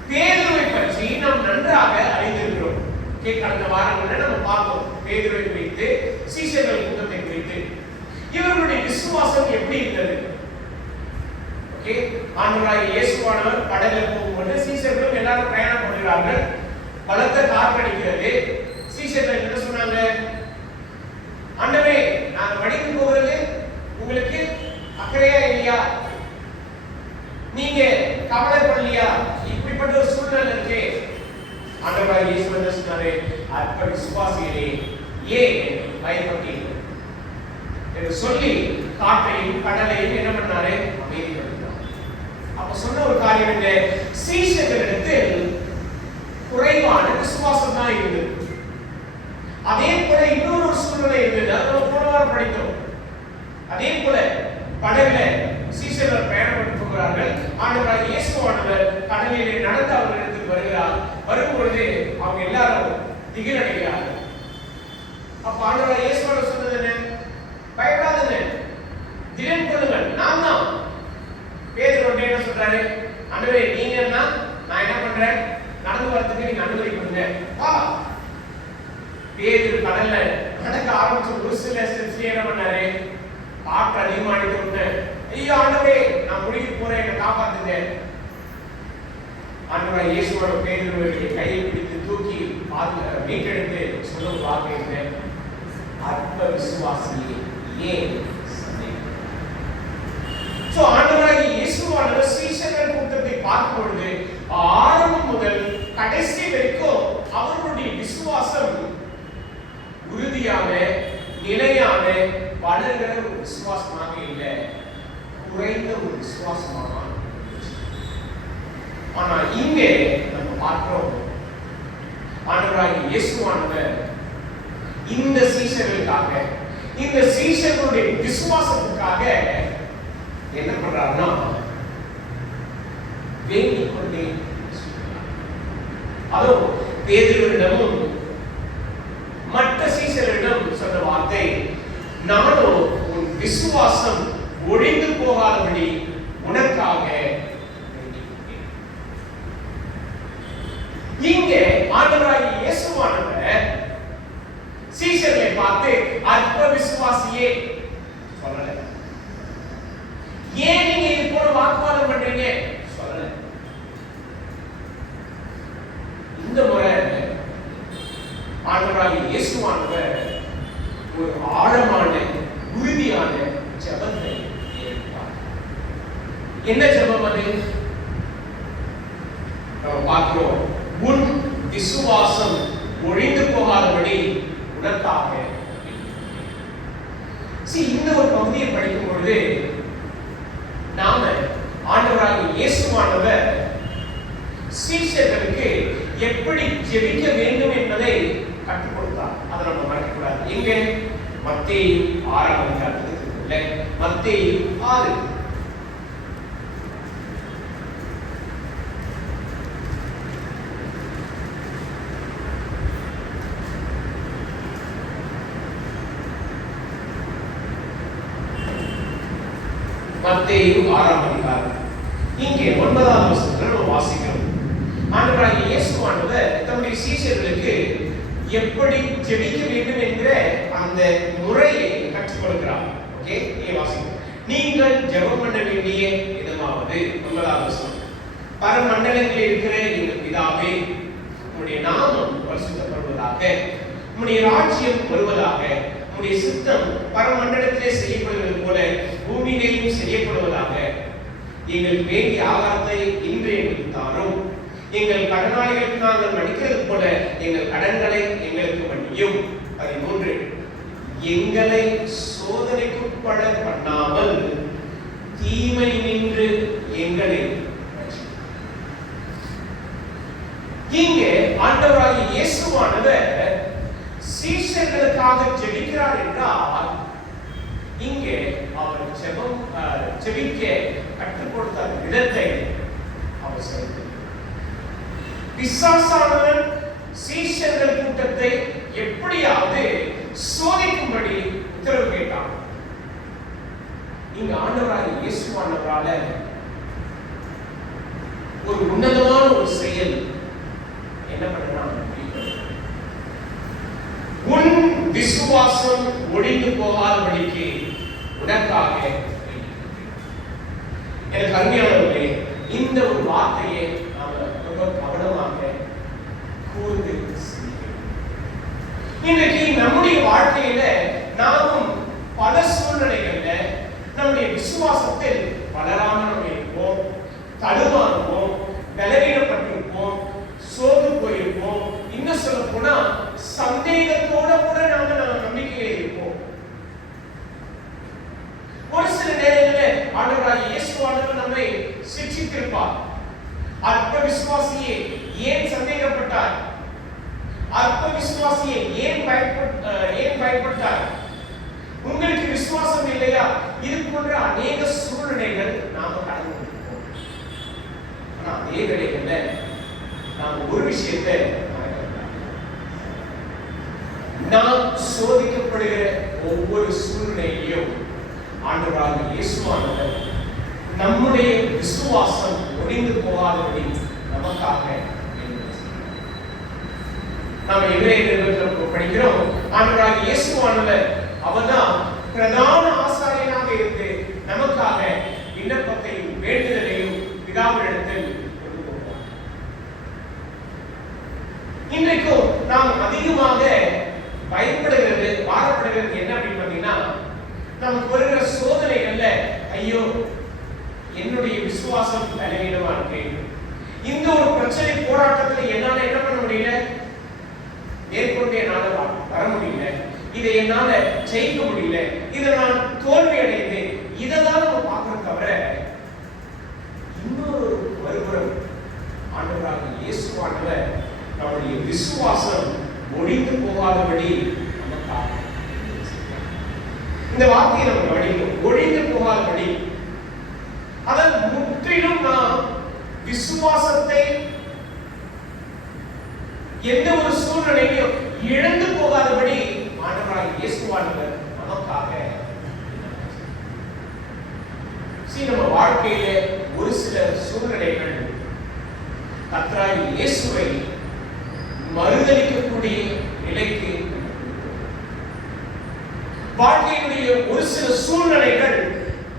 பேதுருவை பற்றி நாம் நன்றாக அறிந்திருக்கிறோம். கடந்த வாரங்களில் நம்ம பார்த்தோம் பேதுருவை குறித்து, சீஷர்கள் கூட்டத்தை குறித்து. இவர்களுடைய விசுவாசம் எப்படி இருந்தது? ஓகே, ஆண்டவராகிய இயேசுவானவர் படகுல போகும்போது சீஷர்களும் எல்லாரும் பிரயாணம் பண்ணுகிறார்கள். பலத்த காற்றடிக்கிறது. சீஷர்கள் என்ன சொன்னாங்க? ஆண்டவரே, நாங்க வடிக்கு போகிறது உங்களுக்கு அக்கறையா இல்லையா? நீங்க கவலைப்படலையா? இப்படிப்பட்ட ஒரு சூழ்நிலை இருக்கு. ஆண்டவராகிய இயேசு சொன்னாரு, அற்ப விசுவாசிகளே, ஏன் பயப்பட்டீர்கள் என்று சொல்லி காற்றையும் கடலையும் என்ன பண்ணாரு? அமைதிப்படுத்தினார். அப்ப சொன்ன ஒரு காரியம் என்ன? சீஷர்களிடத்தில் குறைவான விசுவாசம் தான் இருந்தது. அதே போல இன்னொரு சூழ்நிலை இருந்தது. நம்ம போன வாரம் படித்தோம். அதே போல படகுல சீஷர்கள் பிரயாணப்பட்டு போகிறார்கள். ஆண்டவராகிய இயேசுவானவர் கடலிலே நடந்து அவர்களிடத்தில் வருகிறார். வரும்பொழுது அவங்க எல்லாரும் திகிலடைகிறார்கள். அப்ப ஆண்டவராகிய இயேசுவானவர் சொன்னது என்ன? பயப்படாதீங்க, திடன் கொள்ளுங்கள், நான் தான். பேதுரு என்ன சொல்றாரு? ஆண்டவரே நீங்கன்னா நான் என்ன பண்றேன், நடந்து வரதுக்கு நீங்க அனுமதி கொடுங்க. வா. பேதுரு கடல்ல நடக்க ஆரம்பிச்ச ஒரு சில ஸ்டெப்ஸ்ல என்ன பண்ணாரு, காற்று அதிகமாயிட்டு உடனே ஐயோ ஆண்டவரே நான் முழுகி போறேன், என்னை காப்பாத்துங்க. ஆண்டவராய் இயேசுவோட பேதுருவை கையை பிடித்து தூக்கி மீட்டெடுத்து சொல்லும் வார்த்தை என்ன, அற்ப விசுவாசியே ஏன் சந்தேகம். சோ ஆண்டவராய் இயேசுவானவர் சீஷர்கள் கூட்டத்தை பார்க்கும் பொழுது ஆரம்பம் முதல் கடைசி வரைக்கும் அவர்களுடைய விசுவாசம் உறுதியான நிலையான வளர்கிற ஒரு விசுவாசமாக இல்லை, குறைந்த ஒரு விசுவாசமாக. ஆனா இங்கே நம்ம பார்க்கிறோம் ஆண்டவராகிய இயேசுவானவர் இந்த சீஷர்களுக்காக, இந்த சீஷர்களுடைய விசுவாசத்துக்காக என்ன பண்றாருன்னா வேண்டிக் கொண்டே. அதுவும் பேதுருவிடமும் மற்ற சீஷர்களிடம் சொன்ன வார்த்தை, நானும் உன் விசுவாசம் ஒழிந்து போகாதபடி உனக்காக. இங்கே ஆண்டவராகிய இயேசுவானவர் சீஷர்களை பார்த்து அற்ப விசுவாசியே சொல்லல. ஏன் நீங்க இது போல வாக்குவாதம் பண்றீங்க சொல்லல. இந்த முறை ஆண்டவராகிய இயேசுவானவர் ஒரு ஆழமான உறுதியான ஜெபத்தை ஏற்பார். என்ன ஜெபம் அது? நம்ம பார்க்கிறோம், உன் விசுவாசம் ஒழிந்து போகாதபடி உனக்காக. இந்த ஒரு பகுதியை படிக்கும் பொழுது நாம ஆண்டவராகிய இயேசுவானவர் சீஷர்களுக்கு எப்படி ஜெபிக்க வேண்டும் என்பதை கற்றுக் கொடுத்தார். அதை நம்ம மறக்கக்கூடாது. எங்க? மத்தேயு 6ஆம் அதிகாரத்துக்கு மத்தேயு 6. மத்தேயு 6ஆம் அதிகாரம் இங்கே 9ஆம் வசனத்தில் நம்ம வாசிக்கிறோம். ஆண்டவராகிய இயேசுவானவர் தம்முடைய சீஷர்களுக்கு எப்படி ஜெபிக்க வேண்டும் என்ற அந்த முறையை கற்றுக் கொடுக்கிறார். ஓகே, வாசிக்கிறோம். நீங்கள் ஜெபம் பண்ண வேண்டிய விதமாவது 9ஆம் வசனம், பரமண்டலங்களில் இருக்கிற எங்கள் பிதாவே, உம்முடைய நாமம் பரிசுத்தப்படுவதாக, உம்முடைய ராஜ்யம் வருவதாக, உம்முடைய சித்தம் பரமண்டலத்திலே செய்யப்படுவது போல பூமியிலேயும் செய்யப்படுவதாக. எங்களுக்கு வேண்டிய ஆகாரத்தை இன்று எங்களுக்கு தாரும். எங்கள் கடனாளிகளுக்கு நாங்கள் மன்னிக்கிறது போல எங்கள் கடன்களை எங்களுக்கு மன்னியும். 13, எங்களை சோதனைக்குட்பட பண்ணாமல் தீமை நின்று எங்களை. இங்கே ஆண்டவராகிய இயேசுவானவர் சீஷர்களுக்காக ஜெபிக்கிறார் என்றால் இங்கே அவர் ஜெபிக்க கற்றுக் கொடுத்த விதத்தை அவர் செய்தார். பிசாசானவன் சீஷர்கள் கூட்டத்தை எப்படியாவது சோதிக்கும்படி உத்தரவு கேட்டான். இங்க ஆண்டவராகிய இயேசுவானவரால ஒரு உன்னதமான ஒரு செயல் என்ன பண்ணலாம், உன் விசுவாசம் ஒழிந்து போகாதபடிக்கு உனக்காக. எனக்கு அருமையானவர்களே, இந்த ஒரு வார்த்தையை நாம ரொம்ப கவனமாக கூர்ந்து சிந்திக்கணும். இன்றைக்கு நம்முடைய வாழ்க்கையில நாமும் பல சூழ்நிலைகள்ல நம்முடைய விசுவாசத்தில் வளராமல் நம்ம இருப்போம், தடுமாறுவோம், பலவீனப்பட்டிருப்போம், சோர்ந்து போயிருப்போம். இன்னும் சொல்ல போனா சந்தேகத்தோட கூட நாம நம்பிக்கையில இருப்போம். ஒரு சில நேரங்களில் ஆண்டவராகிய இயேசுவானவர் நம்மை சிக்ஷித்திருப்பார். அற்ப விசுவாசியே ஏன் சந்தேகப்பட்டார்? அற்ப விசுவாசியே ஏன் பயப்பட்டார்? உங்களுக்கு விசுவாசம் இல்லையா? இது போன்ற அநேக சூழ்நிலைகள் நாம கடந்து கொண்டிருப்போம். ஆனா அதே வேளைகள்ல நாம் ஒரு விஷயத்தை நாம் சோதிக்கப்படுகிற ஒவ்வொரு சூழ்நிலையிலும் ஆண்டவராகிய இயேசுவானவர் நம்முடைய விசுவாசம் ஒளிந்து போகாதபடி நமக்காக நாம் எபிரேயர் நிருபத்தில் படிக்கிறோம். ஆண்டவராகிய இயேசுவானவர் அவர்தான் பிரதான ஆசாரியனாக இருந்து நமக்காக விண்ணப்பத்தையும் வேண்டுதலையும் பிதாவினிடத்தில் கொண்டு போவார். இன்றைக்கும் நாம் அதிகமாக பயப்படுகிறது, பாரப்படுகிறது என்ன அப்படின்னு பார்த்தீங்கன்னா, நமக்கு வருகிற சோதனைகள்ல ஐயோ என்னுடைய விசுவாசம் பலவீனமா இருக்கு, இந்த ஒரு பிரச்சனை போராட்டத்தில் என்னால என்ன பண்ண முடியல, மேற்கொண்டு என்னால வர முடியல, இதை என்னால ஜெயிக்க முடியல, இதை நான் தோல்வி அடைந்தேன், இதைதான் நம்ம பார்க்கறோம். தவிர இன்னொரு மறுபுறம் ஆண்டவராகிய இயேசுவானவர் நம்முடைய விசுவாசம் ஒழிந்து போகாதபடி நமக்காக இந்த வார்த்தையை நம்ம கவனிக்கணும். ஒழிந்து போகாதபடி, அதன் முற்றிலும் நாம் விசுவாசத்தை எந்த ஒரு சூழ்நிலையிலும் இழந்து போகாதபடி ஆண்டவராகிய இயேசுவானவர் நமக்காக. நம்ம வாழ்க்கையில ஒரு சில சூழ்நிலைகள் கர்த்தராகிய இயேசுவை மறுதலிக்கக்கூடிய நிலைக்கு, வாழ்க்கையினுடைய ஒரு சில சூழ்நிலைகள்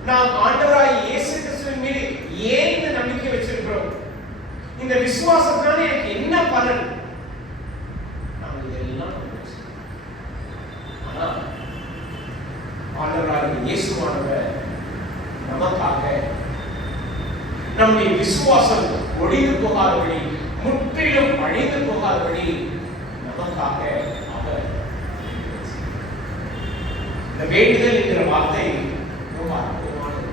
நாம் ஆண்டவராகிய இயேசு கிறிஸ்துவின் மீது ஏன் இந்த நம்பிக்கை வச்சிருக்கிறோம், இந்த விசுவாசத்தினால எனக்கு என்ன பலன், ஆண்டவராகிய இயேசுவானவர் நமக்காக நம்முடைய விசுவாசம் ஒழிந்து போகாதபடி, முற்றிலும் அழிந்து போகாதபடி நமக்காக அவர். இந்த வேண்டுதல் என்கிற வார்த்தை ரொம்ப அற்புதமானது.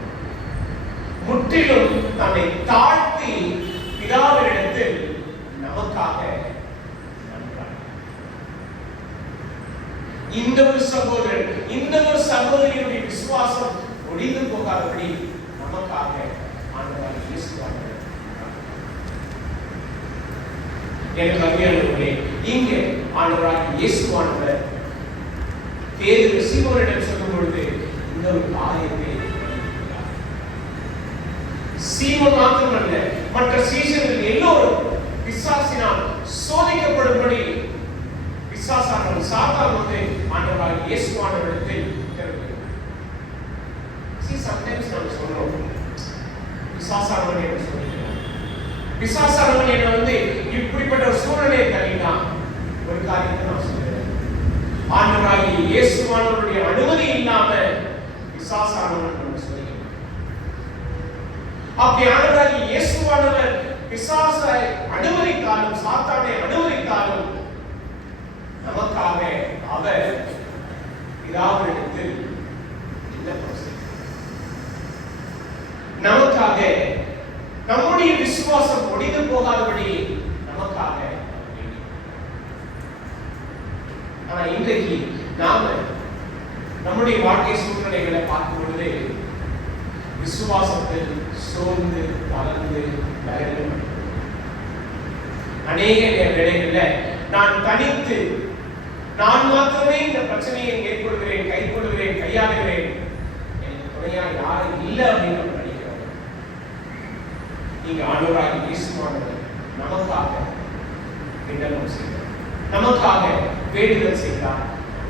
முற்றிலும் நம்மை தாழ்த்தி பிதாவினிடத்தில் நமக்காக இந்த ஒரு சகோதரன், இந்த ஒரு சகோதரியுடைய விசுவாசம் ஒழிந்து போகாதபடி நமக்காக ஆண்டவராகிய இயேசுவானவர். எனக்கு அருமையானவர்களே, இங்கே ஆண்டவராகிய இயேசுவானவர் பேதுரு சீமோனிடம் சொல்லும் பொழுது இந்த ஒரு காரியத்தை சீமோன் மாத்திரமல்ல, மற்ற சீஷர்கள் எல்லோரும் பிசாசினால் சோதிக்கப்படும்படி பிசாசானவன் சாத்தான் வந்து ஆண்டவராகிய இயேசுவானவரிடத்தில் இருக்கிறது. sometimes நாம் சொல்றோம் பிசாசானவன் என்று சொல்லிக்கிறோம். பிசாசானவன் என்ன வந்து இப்படிப்பட்ட ஒரு சூழ்நிலையை தள்ளினான். ஒரு காரியத்தை நான் சொல்றேன், ஆண்டவராகிய இயேசுவானவருடைய அனுமதி இல்லாம பிசாசானவன் நம்ம சொல்லிக்கிறோம். அப்படி ஆண்டவராகிய இயேசுவானவர் பிசாசை அனுமதித்தாலும், சாத்தானை அனுமதித்தாலும் நமக்காக அவர் பிதாவினிடத்தில் நமக்காக நம்முடைய விசுவாசம் ஒழிந்து போகாதபடி நமக்காக. ஆனா இன்றைக்கு நாம நம்முடைய வாழ்க்கை சூழ்நிலைகளை பார்க்கும் பொழுது விசுவாசத்தில் சோர்ந்து தளர்ந்து பலவீனம், அநேக வேளைகளில் நான் தனித்து நான் மாத்திரமே இந்த பிரச்சனையை மேற்கொள்கிறேன், கைக்கொள்கிறேன், கையாளுகிறேன், எனக்கு துணையா யாரும் இல்லை அப்படின்னு நம்ம நினைக்கிறோம். நீங்க ஆண்டவராகிய இயேசுவானவர் நமக்காக விண்ணப்பம் செய்கிறார், நமக்காக வேண்டுதல் செய்கிறார்.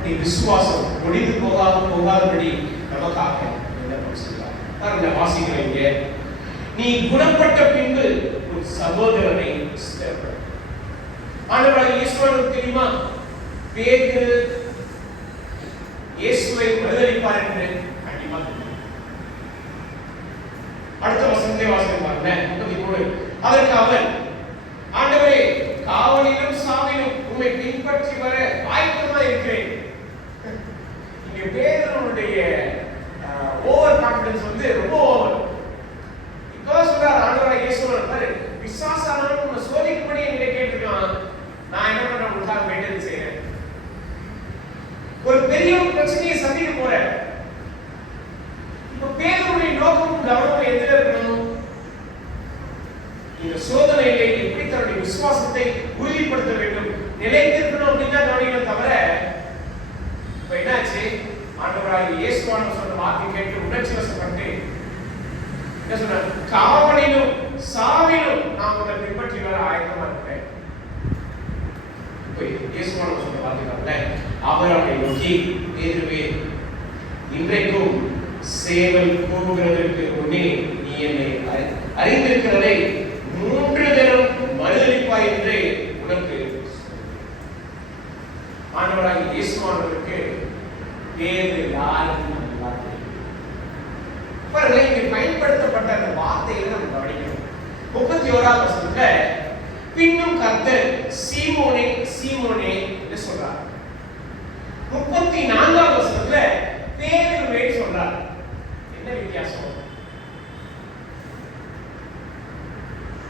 நீ விசுவாசம் ஒழிந்து போகாதபடி நமக்காக விண்ணப்பம் செய்கிறார். வாசிக்கிறீங்க, நீ குணப்பட்ட பின்பு ஒரு சகோதரனை ஸ்திரப்படு. ஆண்டவராகிய இயேசுவானவர் தெரியுமா, பேதுரு இயேசுவை மறுதலிப்பார் என்று கண்டிப்பா தெரியும். அடுத்த வசனத்தை வாசித்து பாருங்க, 33. அதற்கு அவன், ஆண்டவரே, காவலிலும் சாவிலும் உம்மை பின்பற்றி வர ஆயத்தமா இருக்கிறேன். இங்க பேதுருவுடைய ஓவர் கான்ஃபிடன்ஸ் வந்து ரொம்ப ஓவர். இப்போ சொல்றாரு ஆண்டவராகிய இயேசுவானவர், விசுவாசானவன் உன்னை சோதிக்கும்படி என்கிட்ட கேட்டிருக்கான், நான் என்ன பண்றேன், உங்களுக்காக வேண்டுதல் செய்யறேன். ஒரு பெரிய பிரச்சனையை சந்திக்க போற இப்ப பேதுருவுடைய நோக்கமும் கவனமும் எதுல இருக்கணும், இந்த சோதனையிலே எப்படி தன்னுடைய விசுவாசத்தை உறுதிப்படுத்த வேண்டும், நிலைத்திருக்கணும் அப்படின்னு தான் கவனிக்கணும். தவிர இப்ப என்னாச்சு, ஆண்டவராகிய இயேசுவானவர் சொன்ன வார்த்தை கேட்டு உணர்ச்சி வசப்பட்டு என்ன சொல்றாரு? காவலிலும் சாவிலும் நான் உன்னை பின்பற்றி வர ஆயத்தமா இருக்கிறேன். இயேசுவான சொல்ற வார்த்தைகள்ல அவர் அவனை நோக்கி, பேதுருவே, இன்றைக்கும் சேவல் கூவுகிறதற்கு முன்னே நீ என்னை அறிந்திருக்கிறதை 3 தரம் மறுதலிப்பாய் என்று உனக்கு ஆண்டவராகிய இயேசுவானவருக்கு வேறு யாரும் இங்கே பயன்படுத்தப்பட்ட அந்த வார்த்தையை நம்ம கவனிக்கணும். 31வது வசனத்துல பின்னும் கர்த்தர் சீமோனே சீமோனே என்று சொல்றார். 34வது வசனத்துல பேதுருவே சொல்றார். என்ன வித்தியாசம்?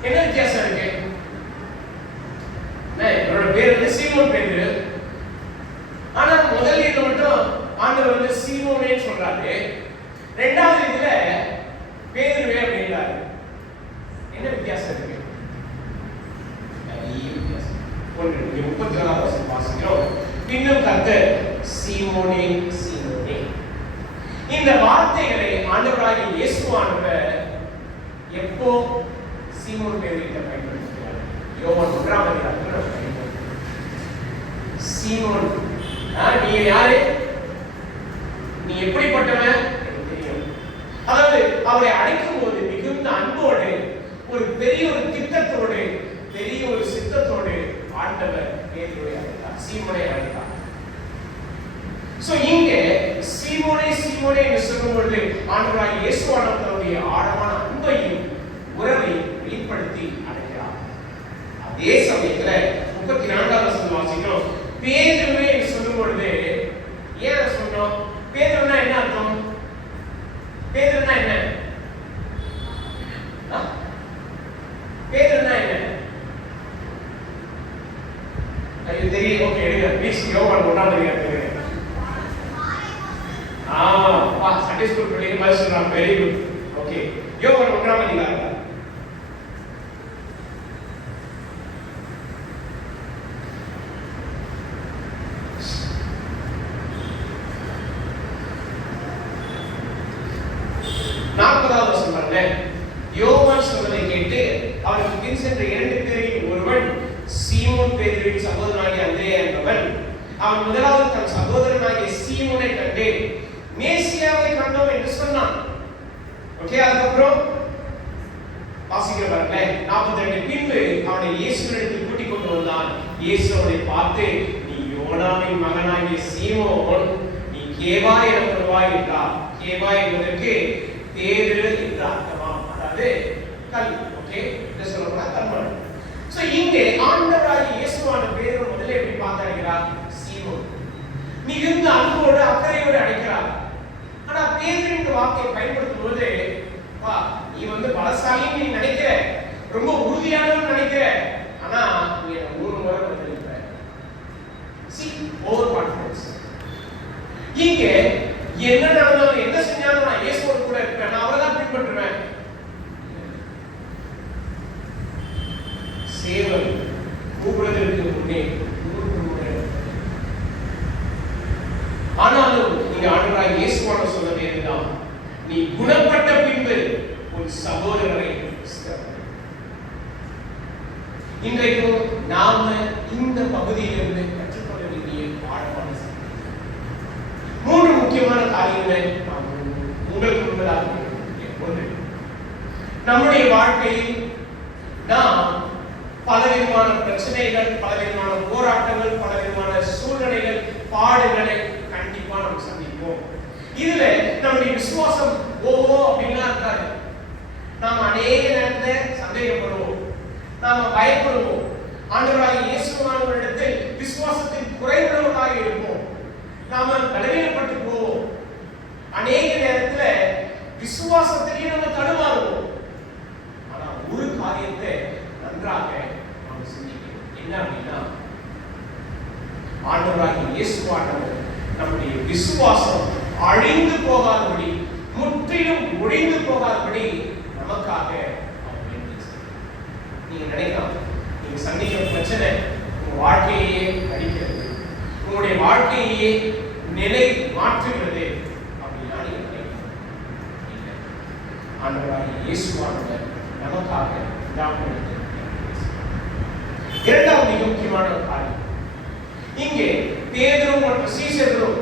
என்ன வித்தியாசம் இருக்கு? என்னோட பேர் வந்து சீமோன் பேதுரு. ஆனா முதல் இது மட்டும் ஆண்டவர் வந்து சீமோனே சொல்றாரு. இரண்டாவது இதுல பேதுருவே அப்படின்றாரு. என்ன வித்தியாசம் இருக்கு? வித்தியாசம். 34வது வசனம் வாசிக்கிறோம். பின்னும் கர்த்தர் சீமோனே சீமோனே. இந்த வார்த்தைகளை ஆண்டவராகிய இயேசுவானவர் எப்போ சீமோன் பேதுருவிட்ட பயன்படுத்துகிறார்? யோவான் 1ஆம் அதிகாரத்தில் சீமோன், நீ யாரு? நீ எப்படிப்பட்டவன்? எனக்கு தெரியும். அதாவது அவரை அழைக்கும் போது மிகுந்த அன்போடு, ஒரு பெரிய ஒரு திட்டத்தோடு, பெரிய ஒரு சித்தத்தோடு ஆண்டவர் பேதுருவை அழைத்தார், சீமோனை அழைத்தார். சோ இங்க சீமோனே சீமோனே என்று சொல்லும்போது ஆண்டவராகிய இயேசுவானவர் தன்னுடைய ஆழமான அன்பையும் உறவையும் வெளிப்படுத்தி அழைக்கிறார். அதே சமயத்துல 34வது வசனம் வாசிக்கிறோம். பேதுருவே என்று சொல்லும் பொழுது ஏன் சொன்னோம்? பேதுருனா என்ன அர்த்தம்? பேதுருனா என்ன? பேதுருனா என்ன? அது தெரியும். ஓகே, எடுங்க ப்ளீஸ். யோவான் 1ஆம் அதிகாரத்துல சண்டே ஸ்கூல் பிள்ளைங்க மாதிரி சொல்றாங்க. Very good. ஓகே, யோவான் 1ஆம் அதிகாரம் யோவான் சொன்னதை கேட்டு அவனுக்கு பின் சென்ற 2 பேரில் ஒருவன் சீமோன் பேதுருவின் சகோதரனாகிய அந்திரேயா என்பவன். அவன் முதலாவது தன் சகோதரனாகிய சீமோனை கண்டு மேசியாவை கண்டோம் என்று சொன்னான். ஓகே, அதுக்கப்புறம் வாசிக்கிற பாருங்க 42. பின்பு அவனை இயேசுவினிடத்தில் கூட்டிக் கொண்டு வந்தான். இயேசு அவனை பார்த்து, நீ யோனாவின் மகனாகிய சீமோன், நீ கேபா எனப்படுவாய் என்றார். கேபா என்பதற்கு பேதுரு என்று அர்த்தமாம். அதாவது கல். ஓகே, இத சொல்லப்போனா கல்மண். சோ இங்கே ஆண்டவராகிய இயேசுவான பேதுரு முதல்ல எப்படி பார்த்தாருங்கிறார்? சீமோன். மிகுந்த அன்போடு அக்கறையோடு அழைக்கிறார். ஆனா பேதுருவின் வார்த்தையை பயன்படுத்தும் போது, வா நீ வந்து பலசாலின்னு நீ நினைக்கிற, ரொம்ப உறுதியானவன் நினைக்கிற, ஆனா நீ என்ன 3 முறை பதிலளிக்கிற. C over confidence. இங்க என்ன நடந்தாலும் என்ன செஞ்சாலும் நான் இயேசுவோட கூட இருப்பேன், நான் அவரை தான் பின்பற்றுவேன். சேவல் கூப்பிடுவதற்கு முன்னே 3 முறை. ஆனாலும் நீங்க ஆண்டவராகிய இயேசுவான சொன்னது இதுதான், நீ குணப்பட்ட பின்பு உன் சகோதரரை இன்றைக்கும் நாம இந்த பகுதியிலிருந்து கற்றுக்கொள்ள வேண்டிய ஆழமான 3 முக்கியமான காரியங்களை நாம் உங்களுக்கு முன்பதாக. ஒன்று, நம்முடைய வாழ்க்கையில் நாம் பலவிதமான பிரச்சனைகள், பலவிதமான போராட்டங்கள், பலவிதமான சூழ்நிலைகள், பாடுகளை கண்டிப்பா நாம் சந்திப்போம். இதுல நம்முடைய விசுவாசம் ஓஹோ அப்படின்னா இருக்காது. நாம் அநேக நேரத்தில் சந்தேகப்படுவோம், நாம பயப்படுவோம், ஆண்டவராகிய இயேசுவானவரிடத்தில் விசுவாசத்தில் குறைவுள்ளவர்களாக இருப்போம், நாம பலவீனப்பட்டு போவோம். அநேக நேரத்துல விசுவாசத்திலேயே நம்ம தடுமாறுவோம். ஆனா ஒரு காரியத்தை நன்றாக நாம் சிந்திக்கணும். என்ன அப்படின்னா, ஆண்டவராகிய இயேசுவானவர் நம்முடைய விசுவாசம் அழிந்து போகாதபடி, முற்றிலும் ஒழிந்து போகாதபடி நமக்காக அவர் வேண்டி செய்கிறார். நீங்க நினைக்கலாம், நீங்க சந்திக்கிற பிரச்சனை உங்க வாழ்க்கையே அழிக்கிறது, உங்களுடைய வாழ்க்கையே நிலை மாற்றுகிறது அப்படின்னா நீங்க நினைக்கலாம். ஆண்டவராகிய இயேசுவானவர் நமக்காக இரண்டாவது மிக முக்கியமான காரியம், இங்கே பேதுரு மற்றும் சீஷர்களும்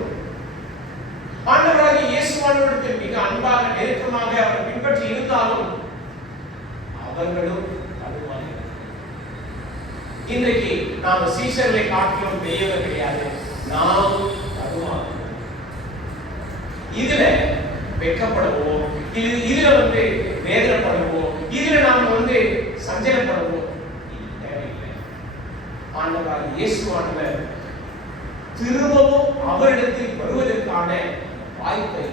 ஆண்டவராகிய இயேசுவானவரிடத்தில் மிக அன்பாக நெருக்கமாக அவர் பின்பற்றி இருந்தாலும் அவர்களும் தடுமாறினார்கள். இன்றைக்கு நாம் சீஷர்களை காட்டிலும் பெரியவர் கிடையாது, நாம் தடுமாறுகிறோம். இதுல வெட்கப்படுவோ, இதுல வேதனைப்படுவோ, இதுல நாம் சஞ்சலப்படுவோ தேவையில்லை. ஆண்டவராகிய இயேசுவானவர் திரும்பவும் அவரிடத்தில் வருவதற்கான வாய்ப்பை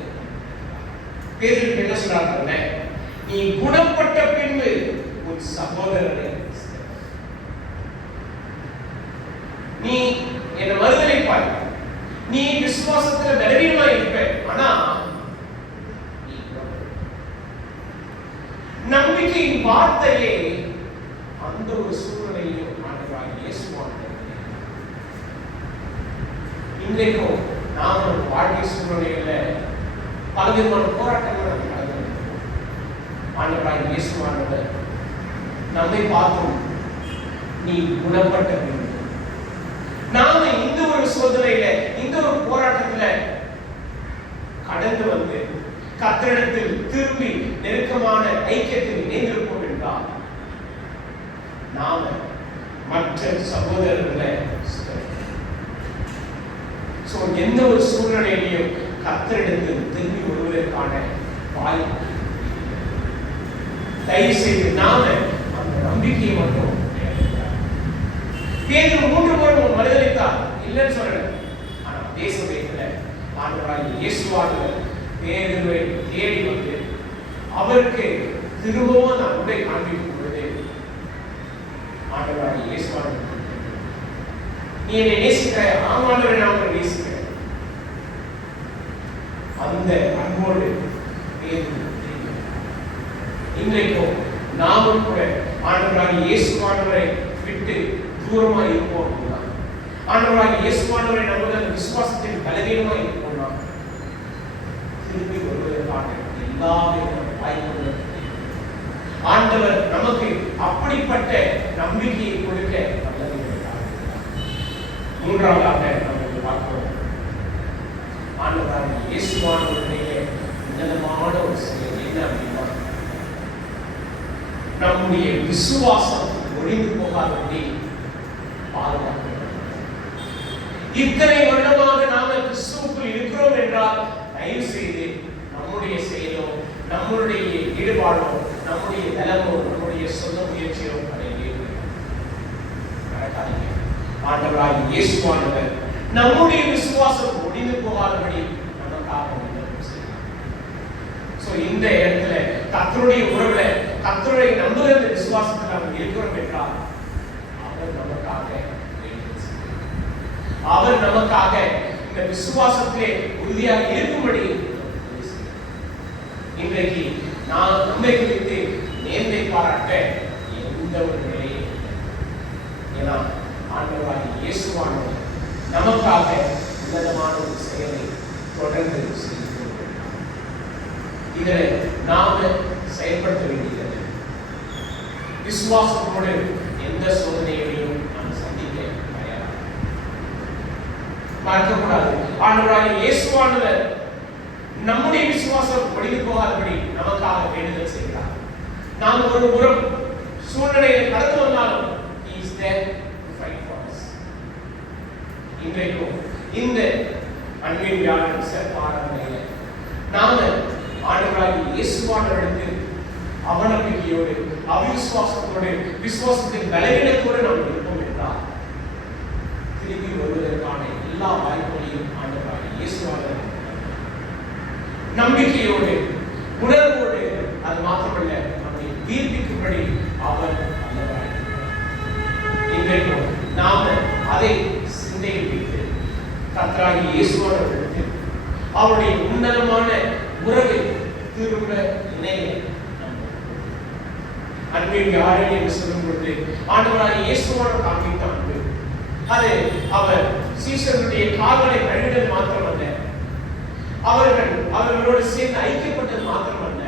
பேதுரு என்ன சொல்றாங்க, நீ குணப்பட்ட பின்பு உன் சகோதரனை நீ என்ன மறுதலிப்பாய், நீ விசுவாசத்துல பலவீனமா இருப்ப, ஆனா நம்பிக்கையின் வார்த்தையே அந்த ஒரு சூழ்நிலையிலும் ஆண்டவராகிய இயேசுவானவர் இன்றைக்கும் நாம் ஒரு வாழ்க்கை சூழ்நிலையில பலவிதமான போராட்டங்கள் நம்ம கடந்து ஆண்டவராகிய இயேசுவானவர் நம்மை பார்த்தும் நீ குணப்பட்ட பின்பு, நாம இந்த ஒரு சோதனையில இந்த ஒரு போராட்டத்துல கடந்து கர்த்தரிடத்தில் திரும்பி நெருக்கமான ஐக்கியத்தில் இணைந்திருப்போம் என்றால் நாம மற்ற சகோதரர்களை எந்த ஒரு சூழ்நிலையிலையும் கர்த்தரிடத்தில் திரும்பி வருவதற்கான வாய்ப்பு. தயவு செய்து நாம அந்த நம்பிக்கையை மட்டும் பேதுரு 3 முறை மறுதலித்தார், இல்லைன்னு சொல்லல. ஆனா அதே சமயத்துல ஆண்டவராகிய இயேசுவானவர் பேதுருவை தேடி அவருக்கு திரும்பவும் அந்த அன்பை காண்பிக்கும் பொழுது ஆண்டவராகிய இயேசுவானவர், நீ என்னை நேசிக்கிறாய், ஆமாண்டவரை நான் உங்களை நேசிக்கிறேன். அந்த அன்போடு இன்றைக்கும் நாமும் கூட ஆண்டவராகிய இயேசுவானவரை விட்டு தூரமா இருப்போம். ஆண்டவராகிய இயேசுவானவரை நம்புகிற விசுவாசத்தின் பலவீனமா இருப்போம்னா திரும்பி வருவதற்கான எல்லா வாய்ப்புகளும் ஆண்டவர் நமக்கு அப்படிப்பட்ட நம்பிக்கையை கொடுக்க நல்லது. மூன்றாவதாக நம்ம பார்க்கிறோம், ஆண்டவராகிய இயேசுவானவருடைய உன்னதமான ஒரு செயல் என்ன அப்படின்னா, நம்முடைய விசுவாசம் ஒழிந்து போகாதபடி பாதுகாக்க. இத்தனை வருடமாக நாம கிறிஸ்துவுக்குள் இருக்கிறோம் என்றால் தயவு செய்து நம்முடைய செயலோ, நம்முடைய ஈடுபாடோ, நம்முடைய பலமோ, நம்முடைய சொந்த முயற்சியோ நடக்காதீங்க. ஆண்டவராகிய இயேசுவானவர் நம்முடைய விசுவாசம் ஒழிந்து போகாதபடி நமக்காக இந்த இடத்துல கர்த்தருடைய உறவுல கர்த்தருடைய நம்புகிற விசுவாசத்தில் நாம் இருக்கிறோம் என்றால் அவர் நமக்காக இந்த விசுவாசத்திலே உறுதியாக இருக்கும்படி இன்றைக்கு நான் நம்மை குறித்து நேர்மை பாராட்ட எந்த ஒரு நிலையும். ஏன்னா ஆண்டவராகிய இயேசுவானவர் நமக்காக உன்னதமான ஒரு செயலை தொடர்ந்து இதை நாம செயல்படுத்த வேண்டியது. விசுவாசத்தோடு எந்த சோதனைகளையும் நாம் சந்திக்க தயாராக மறக்கக்கூடாது. ஆண்டவராகிய இயேசுவானவர் நம்முடைய விசுவாசம் ஒழிந்து போகாதபடி நமக்காக வேண்டுதல் செய்கிறார். நாம் ஒரு புறம் சூழ்நிலையை கடந்து வந்தாலும் he is there to fight for us. இன்றைக்கும் இந்த அன்பின் வியாழன் சிறப்பான நாம ஆண்டவராகிய இயேசுவானவரிடத்தில் அவநம்பிக்கையோடு அவிசுவாசத்தோடு விசுவாசத்தின் பலவீனத்தோடு நாம் இருப்போம் என்றால் திரும்பி வருவதற்கான எல்லா வாய்ப்புகளையும் ஆண்டவராகிய இயேசுவானவர் நம்பிக்கையோடு உணர்வோடு அது மாத்திரமல்ல நம்மை தீர்ப்பிக்கும்படி அவர் அல்லவராய். இன்றைக்கும் நாம அதை சிந்தையில் வைத்து கர்த்தராகிய இயேசுவானவரிடத்தில் அவருடைய உன்னதமான உறவை திரும்ப இணைய அன்பின் யாரை என்று சொல்லும் பொழுது ஆண்டவராகிய இயேசுவானவர் காண்பித்த அன்பு அது அவர் சீஷர்களுடைய கால்களை கழுவிடல் மாத்திரமல்ல, அவர்களோடு சேர்ந்து ஐக்கியப்பட்டது மாத்திரமல்ல,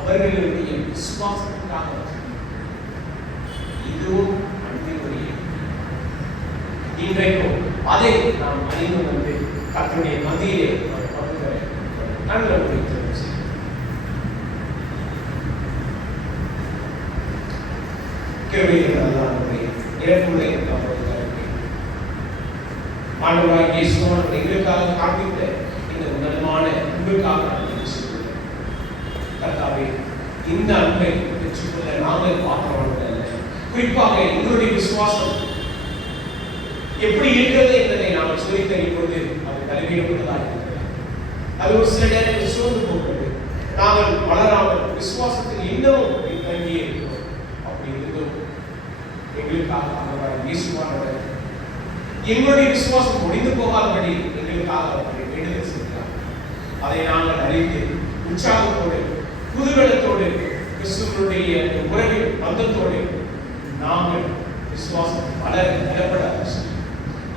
அவர்களுடைய விசுவாசத்துக்காக இதுவும் அன்பினுடைய இன்றைக்கும் அதை நாம் அறிந்து வந்து கர்த்தருடைய மத்தியிலே பங்குகிற நல்ல ஒரு தேர்வு செய்யும். இறப்புள்ள ஆண்டவராகிய இயேசுவானவர் எங்களுக்காக காண்பித்த இந்த உன்னதமான அன்புக்காக கர்த்தாவே, இந்த அன்பை பெற்றுக்கொள்ள நாங்கள் பார்க்கிறவர்கள் அல்ல. குறிப்பாக எங்களுடைய விசுவாசம் எப்படி இருக்கிறது என்பதை நாங்கள் சொல்லித்தர இப்பொழுது அது கல்வியிடப்பட்டதாக இருக்கிறது. அது ஒரு சில நேரத்தில் சோர்ந்து போகிறது. நாங்கள் வளராமல் விசுவாசத்தில் இன்னமும் தங்கியே இருக்கிறோம். அப்படி இருந்தும் எங்களுக்காக ஆண்டவராகிய இயேசுவானவர் எங்களுடைய விசுவாசம் முடிந்து போகாதபடி எங்களுக்காக வேண்டுதல் செய்கிறார். அதை நாங்கள் அறிந்து உற்சாகத்தோடு புதுவெளத்தோடு கிறிஸ்துவனுடைய உறவில் பந்தத்தோடு நாங்கள் விசுவாசம் வளர நிலப்பட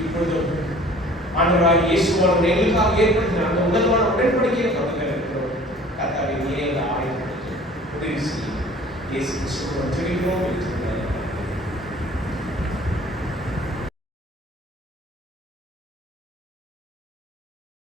இப்பொழுதும் ஆண்டவராகிய இயேசுவானவர் எங்களுக்காக ஏற்படுத்தின அந்த உன்னதமான உடன்படிக்கையை பங்குகள் இருக்கிறோம். கர்த்தாவே, நீரே அந்த ஆயுதம் உதவி செய்யும். இயேசு கிறிஸ்துவின் ஜெபிக்கிறோம்.